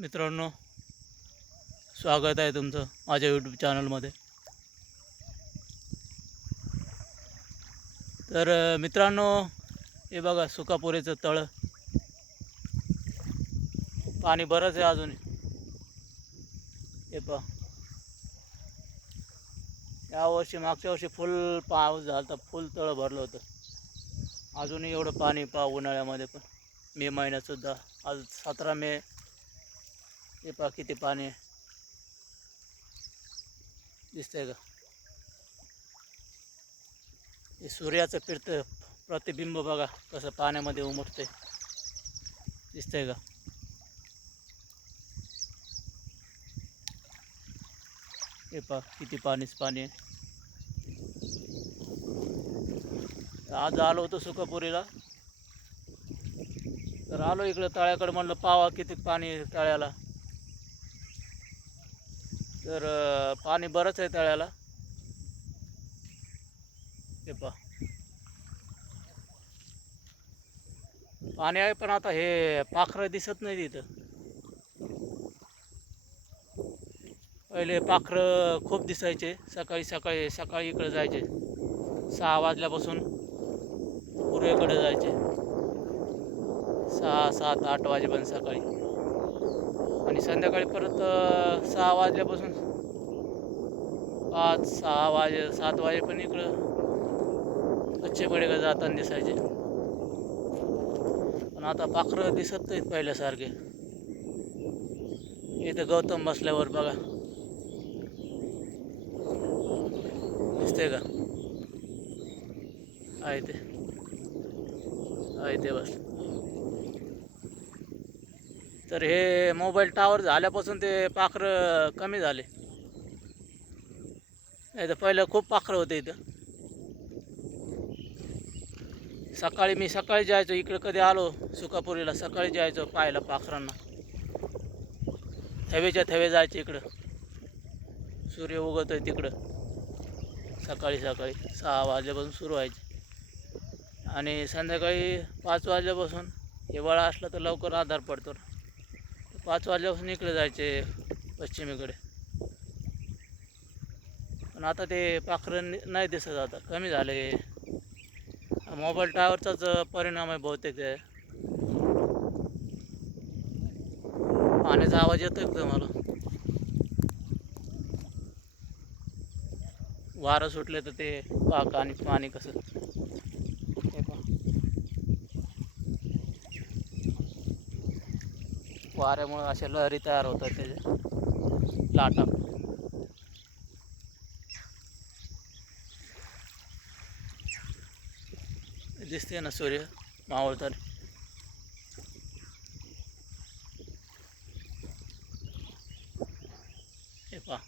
मित्रांनो, स्वागत आहे तुमचं माझ्या यूट्यूब चॅनलमध्ये. तर मित्रांनो, हे बघा सुकापुरीचं तळं. पाणी बरंच आहे अजून. हे पहा, यावर्षी मागच्या वर्षी फुल पाऊस झाला तर फुल तळं भरलं होतं. अजूनही एवढं पाणी पहा उन्हाळ्यामध्ये पण. मे महिन्यातसुद्धा आज 17 मे. हे पहा किती पाणी आहे, दिसतंय का? हे सूर्याचं प्रतिबिंब बघा कसं पाण्यामध्ये उमटतंय, दिसतंय का? हे पहा किती पाणीच पाणी आहे. आज आलो होतो सुकापुरीला, तर आलो इकडं तळ्याकडे, म्हणलं पावा किती पाणी तळ्याला. तर पाणी बरंच आहे तळ्याला. हे पहा पाणी आहे, पण आता हे पाखरं दिसत नाही तिथं. पहिले पाखरं खूप दिसायचे. सकाळी सकाळी सकाळी इकडे जायचे, 6 वाजल्यापासून पूर्वेकडे जायचे, 6, 7, 8 वाजेपर्यंत सकाळी. आणि संध्याकाळी परत 6 वाजल्यापासून 5, 6 वाजे 7 वाजेपर्यंत इकडं पश्चिमेकडे जाताना दिसायचे. पण आता पाखरं दिसत नाहीत पहिल्यासारखे. इथं गौतम बसल्यावर बघा, दिसते का? आहे ते बस. तर हे मोबाईल टावर झाल्यापासून ते पाखरं कमी झाले. नाही तर पहिलं खूप पाखरं होते इथं. मी सकाळी जायचो इकडं, कधी आलो सुकापुरीला सकाळी जायचो पाहायला पाखरांना. थवेच्या थवे जायचे इकडं, सूर्य उगवतोय तिकडं. सकाळी 6 वाजल्यापासून सुरू व्हायचे, आणि संध्याकाळी 5 वाजल्यापासून हिवाळा असला तर लवकर आधार पडतो. 5 वाजल्यापासून इकडे जायचे पश्चिमेकडे. पण आता ते पाखरं नाही दिसत, आता कमी झाले. मोबाईल टावरचाच परिणाम आहे बहुतेक. पाण्याचा आवाज येतोय का तुम्हाला? वारं सुटले तर ते पाक आणि पाणी कसं. हे पहा, वाऱ्यामुळे अशा लहरी तयार होतात त्याच्या लाटा. दिसते ना सूर्य मावळतात. हे पहा,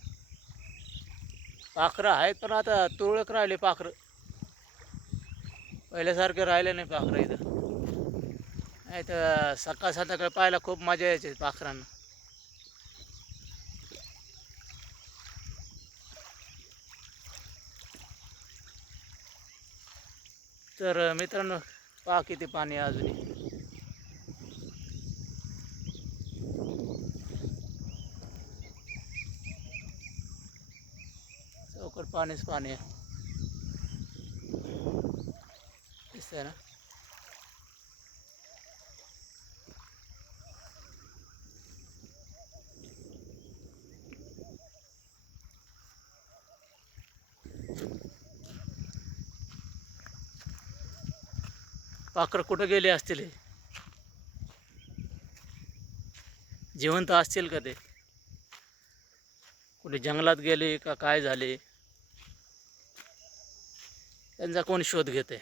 पाखरं आहेत पण आता तुरळक राहिले पाखरं. पहिल्यासारखे राहिले नाही पाखरं इथं. नाही तर सकाळ संध्याकाळी पाहायला खूप मजा यायची पाखरांना. तर मित्रांनो, पहा किती पाणी आहे अजूनही. चौकट पाणीच पाणी आहे, दिसतंय ना? पाखरं कुठं गेले असतील? हे जिवंत असतील का? ते कुठे जंगलात गेले का काय झाले? त्यांचा कोण शोध घेते?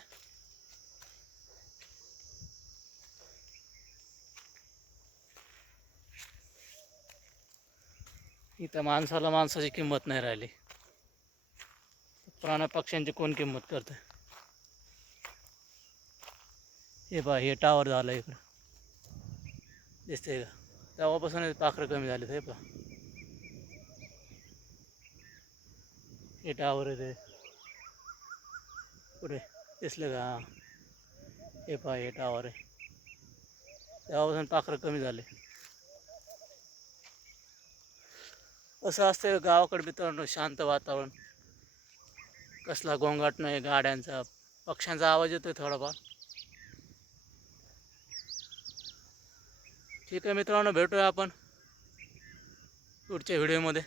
इथं माणसाची किंमत नाही राहिली. प्राणी पक्ष्यांची कोण किंमत करते? हे पहा, हे टावर झालं इकडं, दिसतंय का? तेव्हापासून पाखरं कमी झाले. हे पहा, हे टावर आहे ते कुठे दिसलं का? हे पहा, हे टावर आहे. तेव्हापासून पाखरं कमी झाले. असं असतं गावाकडे मित्रांनो, शांत वातावरण, कसला गोंगाट नाही गाड्यांचा, पक्ष्यांचा आवाज येतोय थोडाफार. ठीक आहे मित्रांनो, भेटूया आपण पुढच्या व्हिडिओमध्ये.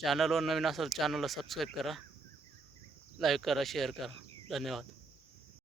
चॅनलवर नवीन असेल चॅनलला सबस्क्राईब करा, लाईक करा, शेअर करा. धन्यवाद.